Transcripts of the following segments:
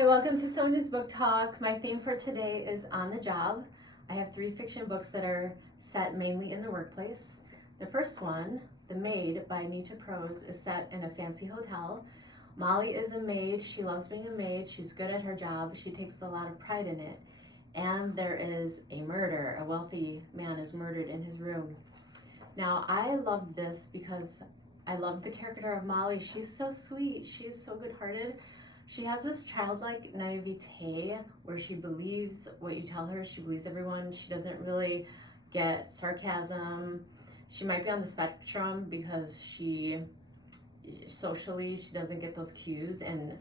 Hi, welcome to Sonia's Book Talk. My theme for today is on the job. I have 3 fiction books that are set mainly in the workplace. The first one, The Maid by Nita Prose, is set in a fancy hotel. Molly is a maid. She loves being a maid. She's good at her job. She takes a lot of pride in it. And there is a murder. A wealthy man is murdered in his room. Now, I love this because I love the character of Molly. She's so sweet. She's so good-hearted. She has this childlike naivete where she believes what you tell her. She believes everyone. She doesn't really get sarcasm. She might be on the spectrum because socially she doesn't get those cues. And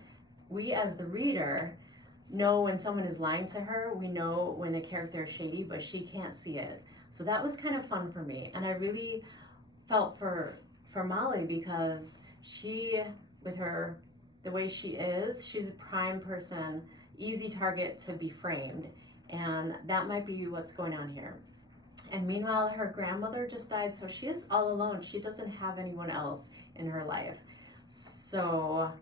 we as the reader know when someone is lying to her. We know when the character is shady, but she can't see it. So that was kind of fun for me. And I really felt for Molly because she, with her, the way she is, she's a prime person, easy target to be framed, and that might be what's going on here. And meanwhile, her grandmother just died, so she is all alone. She doesn't have anyone else in her life. So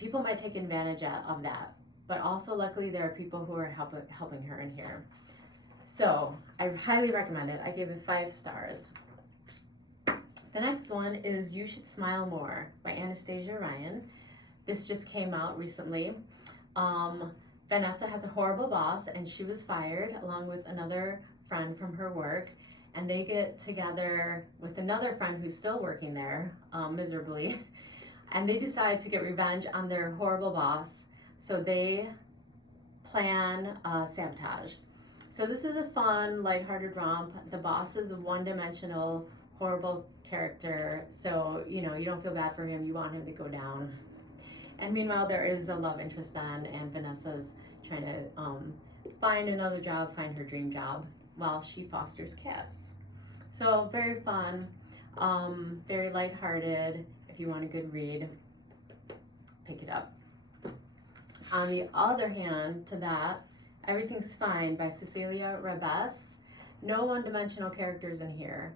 people might take advantage of that, but also luckily there are people who are helping her in here. So I highly recommend it. I give it 5 stars. The next one is You Should Smile More by Anastasia Ryan. This just came out recently. Vanessa has a horrible boss and she was fired along with another friend from her work, and they get together with another friend who's still working there miserably, and they decide to get revenge on their horrible boss. So they plan sabotage. So this is a fun, lighthearted romp. The boss is a one-dimensional, horrible character, so you don't feel bad for him. You want him to go down. And meanwhile, there is a love interest then, and Vanessa's trying to find another job, find her dream job, while she fosters cats. So very fun, very lighthearted. If you want a good read, pick it up. On the other hand to that, Everything's Fine by Cecilia Rabess. No one-dimensional characters in here.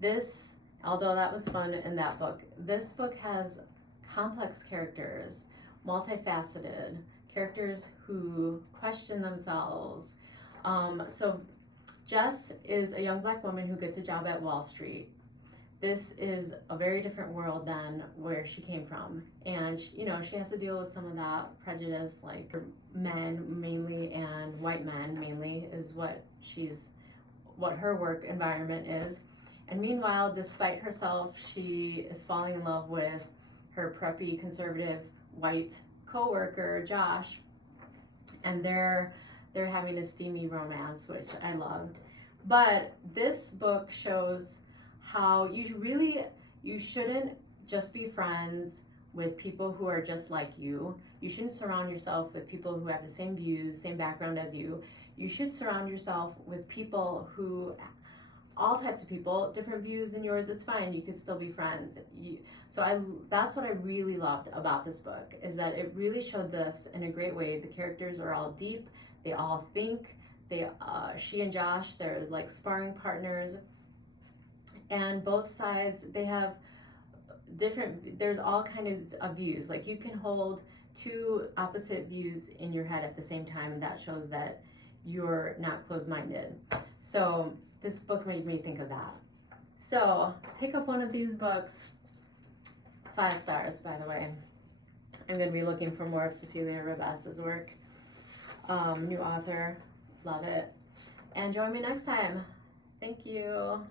This, although that was fun in that book, this book has complex characters, multifaceted characters who question themselves. So Jess is a young black woman who gets a job at Wall Street. This is a very different world than where she came from. And she has to deal with some of that prejudice, like men mainly and white men mainly is what her work environment is. And meanwhile, despite herself, she is falling in love with her preppy, conservative, white co-worker, Josh, and they're having a steamy romance, which I loved. But this book shows how you shouldn't just be friends with people who are just like you. You shouldn't surround yourself with people who have the same views, same background as you. You should surround yourself with people who, all types of people, different views than yours. It's fine. You could still be friends. That's what I really loved about this book, is that it really showed this in a great way. The characters are all deep. They all think. She and Josh, they're like sparring partners. And both sides, they have there's all kinds of views. Like you can hold 2 opposite views in your head at the same time, and that shows that you're not closed-minded. So this book made me think of that. So pick up one of these books. 5 stars, by the way. I'm going to be looking for more of Cecilia Rabess's work. New author. Love it. And join me next time. Thank you.